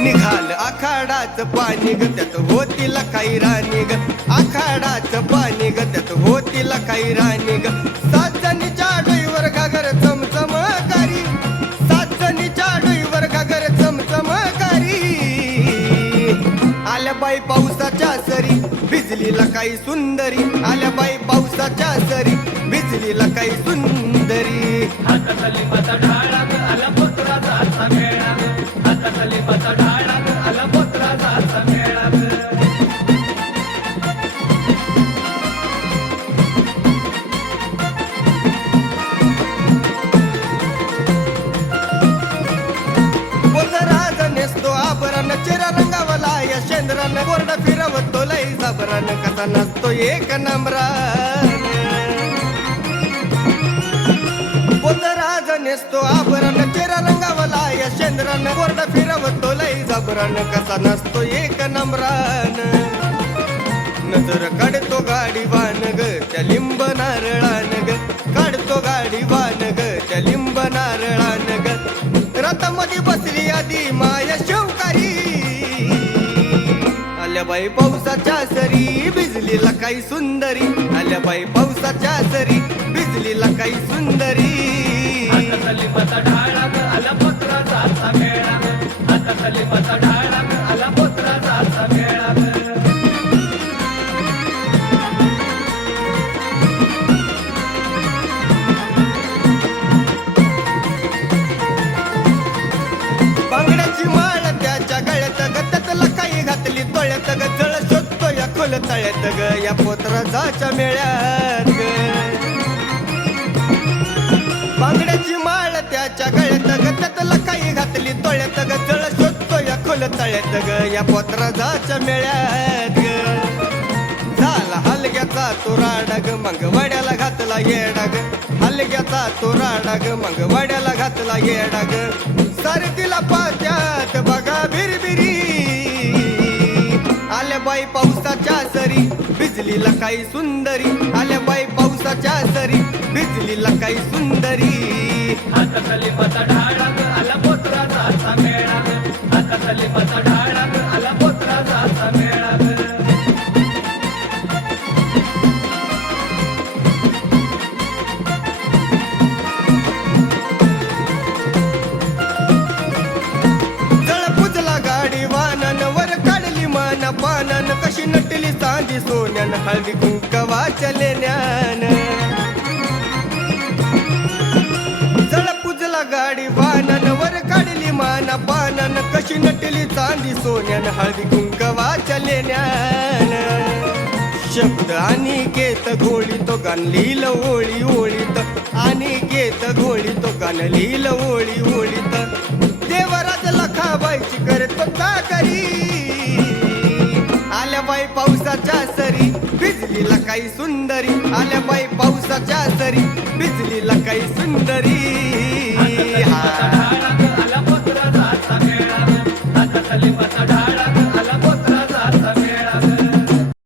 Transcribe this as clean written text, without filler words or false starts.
निघाल आखाडाचं पाणी ग त्यात होतील काही राणी ग आखाडाचं पाणी ग त्यात होतील काही राणी ग सातजणीच्या डोईवर घागर चमचमकारी सातजणीच्या डोईवर घागर चमचमकारी आल्या बाई पावसाच्या सरी भिजलीला काही सुंदरी आल्या बाई पावसाच्या सरी भिजलीला काही सुंदरी हाताखाली पता ढाळा ग आला पोत्राचा असा मेळा ग हाताखाली पता ढाळा ग आला पोत्राचा असा मेळा ग राज नेसतो आभरण चेहरा रंगावला या शेंद्रानं गोरडा फिरवतो लई जबरान कसा नसतो एक नंबरान राज नेसतो आभरण चेहरा रंगावला या शेंद्रानं गोरडा फिरवतो लई जबरान कसा नसतो एक नंबरान नजर काढतो गाडी वान ग त्या लिंब नारळान ग काढतो गाडी वान ग त्या लिंब नारळान ग रथामध्ये बसली आधी माया शिवकारी आल्या बाई पावसाच्या सरी भिजलीला काही सुंदरी आल्या बाई पावसाच्या सरी भिजलीला काही सुंदरी हाताखाली पता ढाळा ग आला पोत्राचा असा मेळा ग हाताखाली पता ढाळा ग आला पोत्राचा असा मेळा ग बांगड्याची माळ त्याच्या गळ्यात ग त्यातला काही घातली तोळ्यात ग जळ शोधतो या खोल तळ्यात ग या पोत्राच्या मेळ्यात ग बांगड्याची माळ त्याच्या गळ्यात ग त्यातला काही घातली तोळ्यात ग जळ शोधतो या खोल तळ्यात ग या पोत्राच्या मेळ्यात ग झाला हलग्याचा तो राडा ग मग वड्याला घातला येडा ग हलग्याचा तो राडा ग मग वड्याला घातला येडा ग सारथीला पात्यात बघा बिरबिरी आल्या बाई पावसाच्या सरी भिजलीला काही सुंदरी आल्या बाई पावसाच्या सरी भिजलीला काही सुंदरी हाताखाली पता ढाळा ग आला पोत्राचा असा मेळा ग हाताखाली पता ढाळा ग आला पोत्राचा असा मेळा ग पानन कशी नटली चांदी सोन्यान हळदी कुंकवाच्या लेण्यान जळ पुजला गाडी वानन वर काढली माना पानन कशी नटली चांदी सोन्यान हळदी कुंकवाच्या लेण्यान शब्द आणि गेत घोळी तो गान लिहिलं ओळी ओळीत आणि गेत घोळी तो गान लिहिलं ओळी ओळीत देवराज लखाबाईची करतो चाकरी आल्या बाई पावसाच्या सरी भिजलीला काही सुंदरी आल्या बाई पावसाच्या सरी भिजलीला काही सुंदरी हाताखाली पता ढाळा